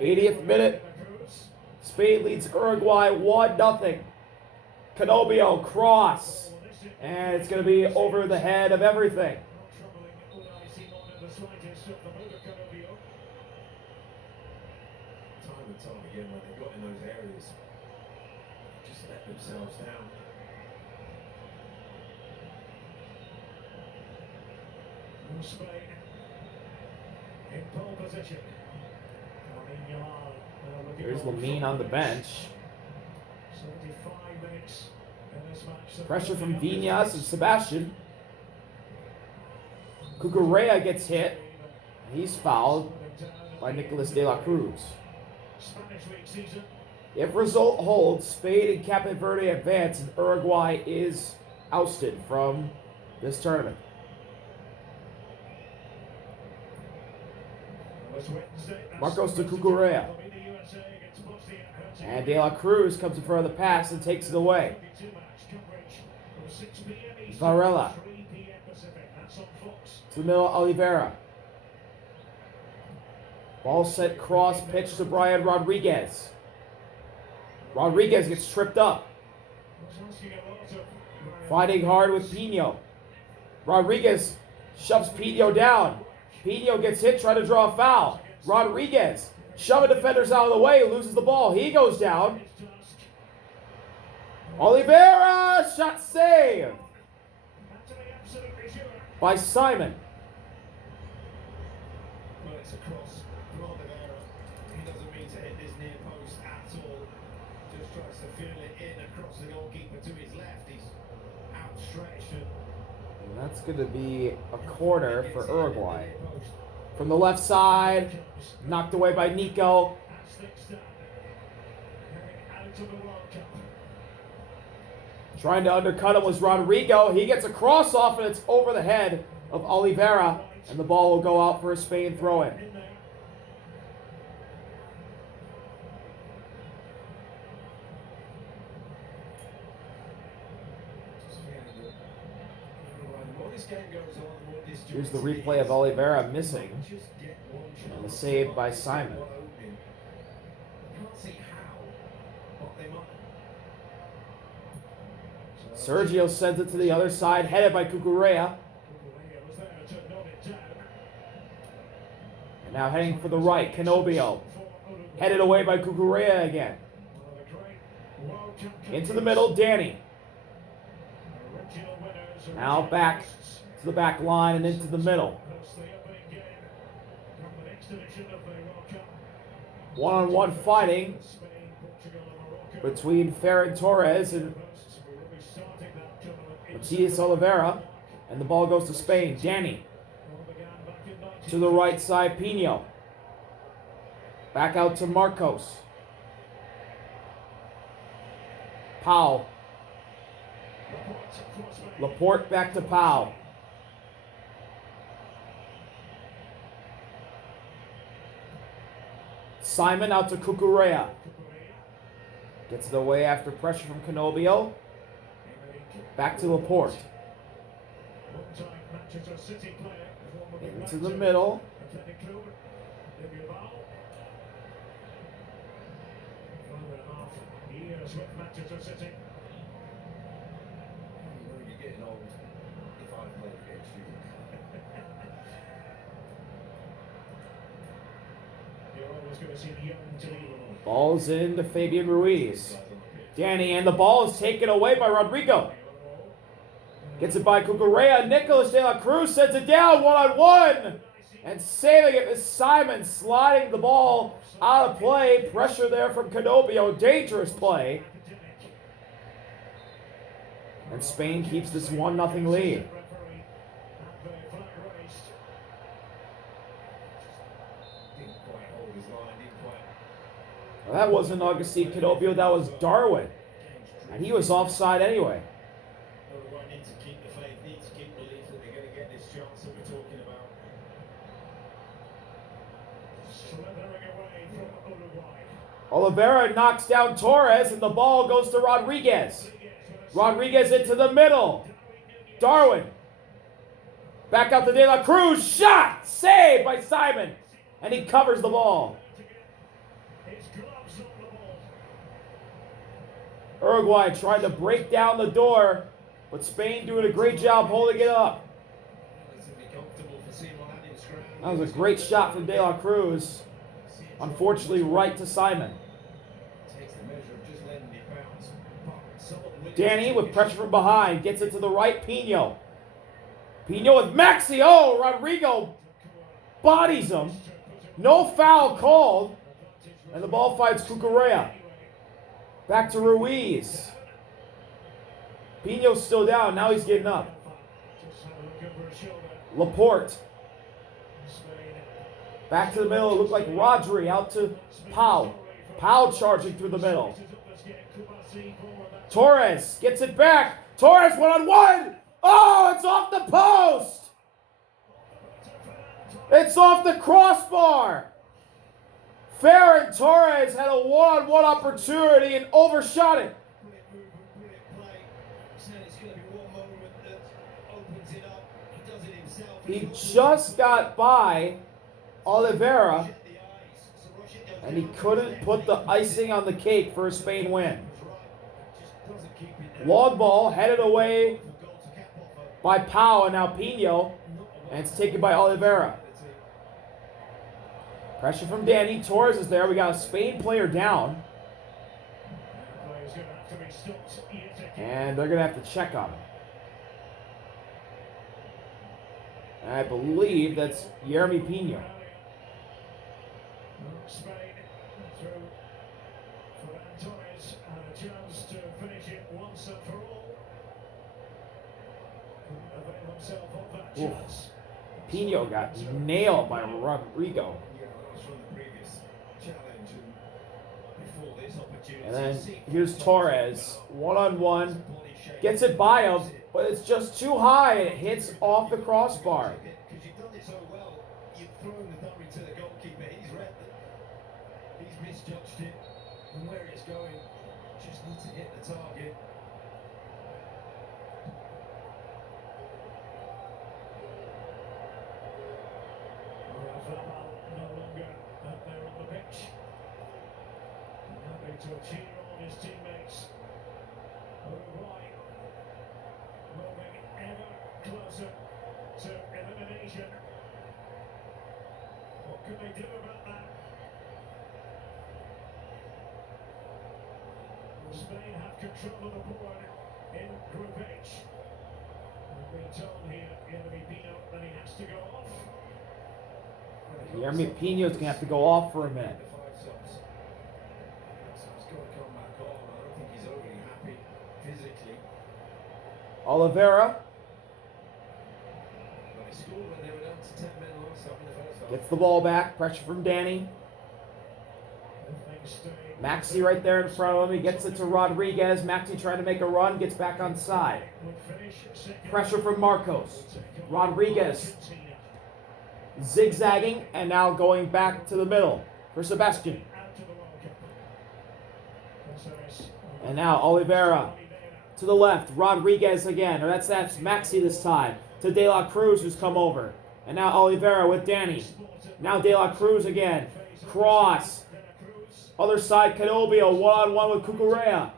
80th minute. Spain leads Uruguay 1-0. Canobio cross. And it's going to be over the head of everything. Time and time again when they got in those areas, just let themselves down. Spain in pole position. Here's Lamine on the bench. 75 minutes in this match. Pressure from Viñas and Sebastian. Cucurella gets hit. He's fouled by Nicolas de la Cruz. If result holds, Spain and Cape Verde advance and Uruguay is ousted from this tournament. Marcos de Cucurella. And De La Cruz comes in front of the pass and takes it away. Varela. To the middle, Oliveira. Ball set cross, pitch to Brian Rodriguez. Rodriguez gets tripped up. Fighting hard with Pino. Rodriguez shoves Pino down. Pino gets hit, trying to draw a foul. Rodriguez shoving defenders out of the way, loses the ball. He goes down. Oliveira, shot saved by Simon. Well, it's a cross from Oliveira. He doesn't mean to hit this near post at all. Just tries to feel it in across the goalkeeper to his left. He's outstretched. And that's going to be a corner for Uruguay. From the left side, knocked away by Nico. Trying to undercut him was Rodrigo. He gets a cross off and it's over the head of Oliveira. And the ball will go out for a Spain throw-in. Here's the replay of Oliveira missing. And the save by Simon. Sergio sends it to the other side, headed by Cucurella. And now heading for the right, Canobio. Headed away by Cucurella again. Into the middle, Danny. Now back to the back line and into the middle. One-on-one fighting between Ferran Torres and Matias Oliveira. And the ball goes to Spain. Danny. To the right side, Pino. Back out to Marcos. Pau. Laporte back to Pau. Simon out to Cucurella. Gets it away after pressure from Canobio. Back to Laporte. Into the middle. Ball's in to Fabian Ruiz. Danny, and the ball is taken away by Rodrigo. Gets it by Cucurella. Nicolas de la Cruz sends it down one-on-one. And saving it is Simon, sliding the ball out of play. Pressure there from Canobio. Dangerous play. And Spain keeps this 1-0 lead. Well, that wasn't Agustin Canobio, that was Darwin. And he was offside anyway. Need to keep the faith, need to keep belief that they're going to get this chance that we're talking about. Slithering away from Uruguay. Oliveira knocks down Torres and the ball goes to Rodriguez. Rodriguez into the middle. Darwin. Back out to De La Cruz. Shot! Saved by Simon. And he covers the ball. Uruguay tried to break down the door, but Spain doing a great job holding it up. That was a great shot from De La Cruz. Unfortunately, right to Simon. Danny with pressure from behind. Gets it to the right. Pino. Pino with Maxi. Oh, Rodrigo bodies him. No foul called. And the ball finds Cucurella. Back to Ruiz. Pino's still down. Now he's getting up. Laporte. Back to the middle. It looked like Rodri out to Pau. Pau charging through the middle. Torres gets it back. Torres 1-on-1. Oh, it's off the post. It's off the crossbar. Ferran Torres had a 1-on-1 opportunity and overshot it. He just got by Oliveira, and he couldn't put the icing on the cake for a Spain win. Long ball headed away by Pau and now Pino, and it's taken by Oliveira. Pressure from Danny. Torres is there. We got a Spain player down. And they're going to have to check on him. And I believe that's Yeremy Pino. Spain through Ferran Torres and a chance to finish it once and for all. Avail himself of that chance. Pino got nailed by Rodrigo. And then here's Torres, 1-on-1, gets it by him, but it's just too high and it hits off the crossbar. Because you've done it so well, you've thrown the dummy to the goalkeeper. He's read it. He's misjudged it, and where it's going, just needs to hit the target. No longer out there on the pitch. Happy to cheer on his teammates. Uruguay moving ever closer to elimination. What can they do about that? Spain have control of the board in Group H. We're being told here, Yeremy Pino, that he has to go off. Yeremy Pino's going to have to go off for a minute. Oliveira gets the ball back. Pressure from Danny. Maxi right there in front of him. He gets it to Rodriguez. Maxi trying to make a run. Gets back on side. Pressure from Marcos. Rodriguez zigzagging and now going back to the middle for Sebastian. And now Oliveira to the left. Rodriguez again. Or that's Maxi this time. To De La Cruz who's come over. And now Oliveira with Danny. Now De La Cruz again. Cross. Other side, Canobio, 1-on-1 with Cucurella.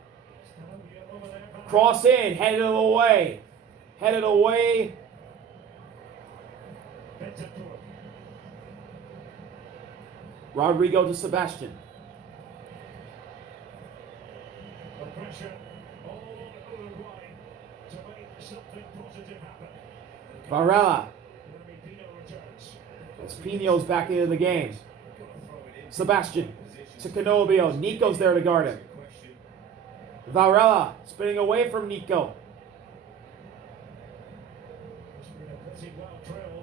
Cross in, headed away. Headed away. Rodrigo to Sebastian. Varela. As Pino's back into the game. Sebastian to Canobio. Nico's there to guard him. Varela spinning away from Nico.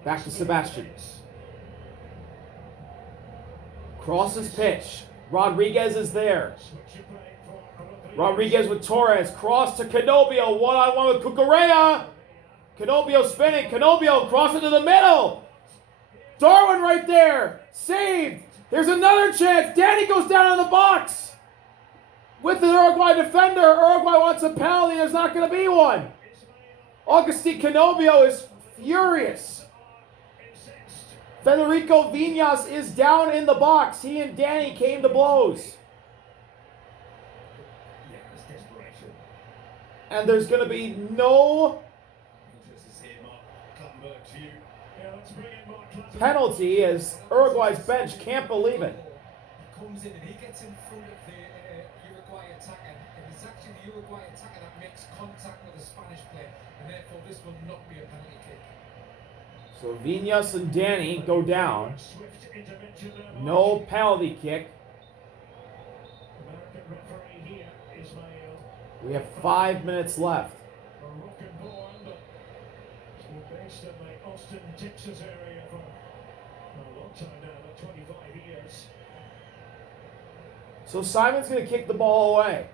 Back to Sebastian. Crosses pitch. Rodriguez is there. Rodriguez with Torres. Cross to Canobio. 1-on-1 with Cucurella. Canobio spinning. Canobio crossing to the middle. Darwin right there. Saved. Here's another chance. Danny goes down in the box. With the Uruguay defender. Uruguay wants a penalty. There's not going to be one. Agustin Canobio is furious. Federico Viñas is down in the box. He and Danny came to blows. And there's going to be no penalty as Uruguay's bench can't believe it. Comes in and he gets in front of the Uruguay attacker, and it's actually the Uruguay attacker that makes contact with the Spanish player, and therefore this will not be a penalty kick. So Vinas and Danny go down. No penalty kick. We have 5 minutes left. Based in the Austin, Texas area for a long time now, about 25 years. So Simon's going to kick the ball away.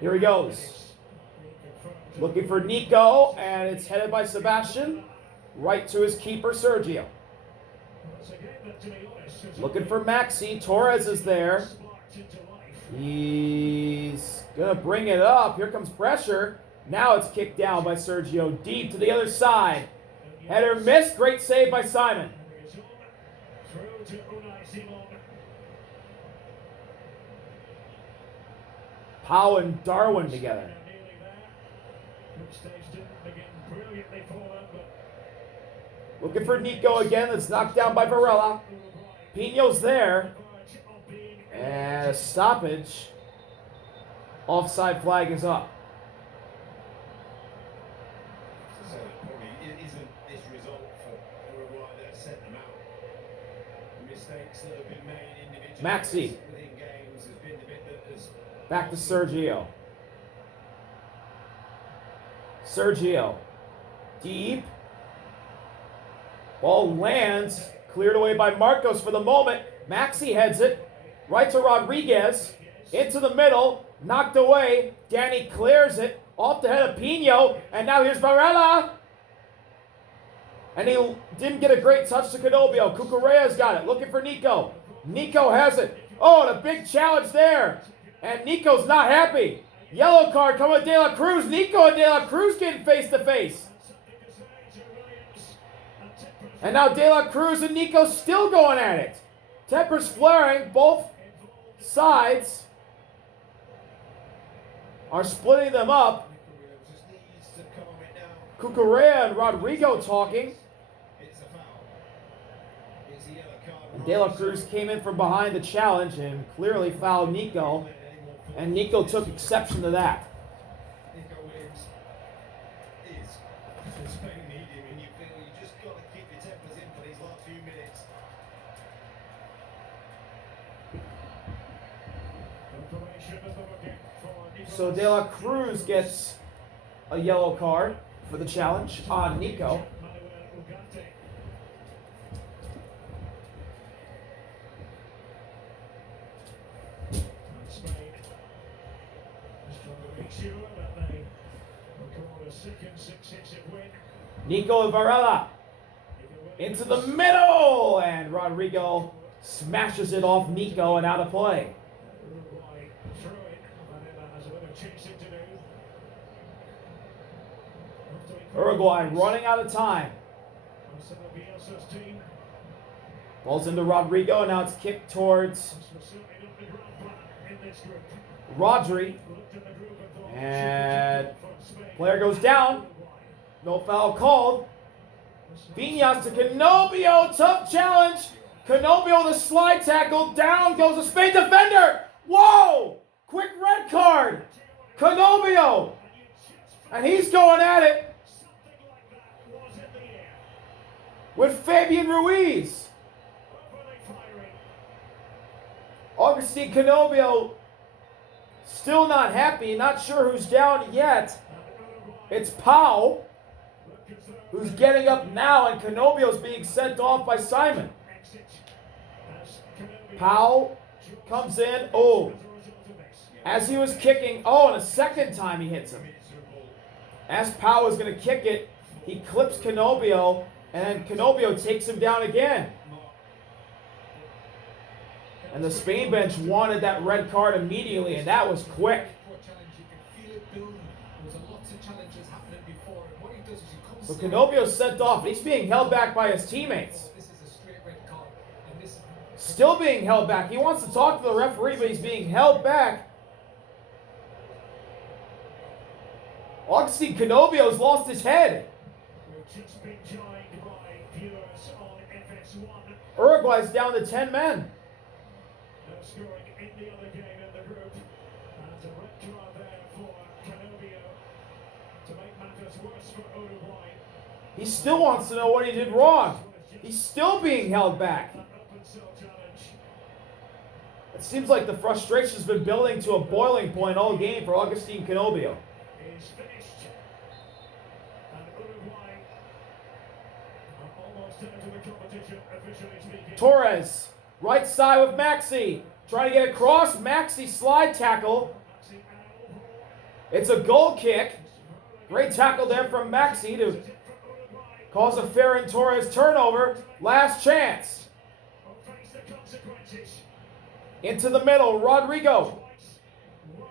Here he goes. Looking for Nico, and it's headed by Sebastian. Right to his keeper, Sergio. Looking for Maxi. Torres is there. He's going to bring it up. Here comes pressure. Now it's kicked down by Sergio. Deep to the other side. Header missed. Great save by Simon. Powell and Darwin together. Looking for Nico again. That's knocked down by Varela. Pino's there. And a stoppage. Offside flag is up. So it probably isn't this result for Uruguay that set them out. The mistakes that have been made individually Maxi. within games has been the bit that has... Back to Sergio. Sergio. Deep. Ball lands. Cleared away by Marcos for the moment. Maxi heads it. Right to Rodriguez. Into the middle. Knocked away. Danny clears it. Off the head of Pino. And now here's Varela. And he didn't get a great touch to Canobio. Cucurella's got it. Looking for Nico. Nico has it. Oh, and a big challenge there. And Nico's not happy. Yellow card coming with De La Cruz. Nico and De La Cruz getting face to face. And now De La Cruz and Nico still going at it. Tempers flaring. Both sides are splitting them up. Cucurella and Rodrigo talking. De La Cruz came in from behind the challenge and clearly fouled Nico. And Nico took exception to that. Nico Williams is Spain medium, and you feel you just got to keep your tempers in for these last few minutes. So De La Cruz gets a yellow card for the challenge on Nico. Nico and Varela into the middle, and Rodrigo smashes it off Nico and out of play. Uruguay running out of time. Ball's into Rodrigo, and now it's kicked towards Rodri. And player goes down. No foul called. Vinas to Canobio. Tough challenge. Canobio with a slide tackle. Down goes the Spain defender. Whoa! Quick red card. Canobio. And he's going at it with Fabian Ruiz. Augustine Canobio still not happy. Not sure who's down yet. It's Pau who's getting up now, and Canobio's being sent off by Simon. Pau comes in. Oh, as he was kicking. Oh, and a second time he hits him. As Pau is going to kick it, he clips Canobio, and then Canobio takes him down again. And the Spain bench wanted that red card immediately, and that was quick. So Canobio's sent off. He's being held back by his teammates. Still being held back. He wants to talk to the referee, but he's being held back Augustine Canobio's lost his head. We've just been joined by viewers on FS1. Uruguay's down to 10 men. No scoring in the other game in the group. And a red card there for Canobio to make matters worse for Uruguay. He still wants to know what he did wrong. He's still being held back. An open cell challenge. It seems like the frustration's been building to a boiling point all game for Augustine Canobio. Is finished. And Uruguay are almost out of the competition, officially speaking. Torres, right side with Maxi. Trying to get across. Maxi slide tackle. It's a goal kick. Great tackle there from Maxi to cause a Ferran Torres turnover. Last chance. Into the middle. Rodrigo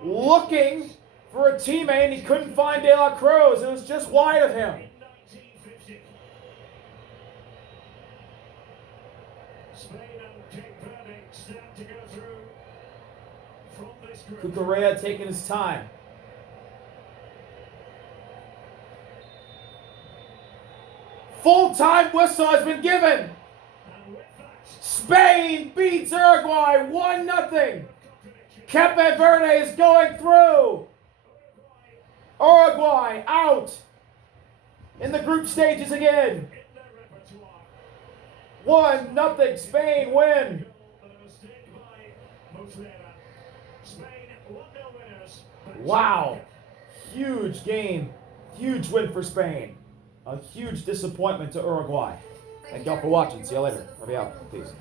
looking for a teammate, and he couldn't find De La Cruz. It was just wide of him. Spain and Cape Verde stand to go through from this group. Cucurella taking his time. Full-time whistle has been given. And with that, Spain beats Uruguay 1-0. Cape Verde is going through. Uruguay out in the group stages again. in their repertoire, 1-0 Spain win. mistake by Muslera. Spain 1-0 winners. Wow. Huge game. Huge win for Spain. A huge disappointment to Uruguay. Thank y'all for watching. See you later. Peace.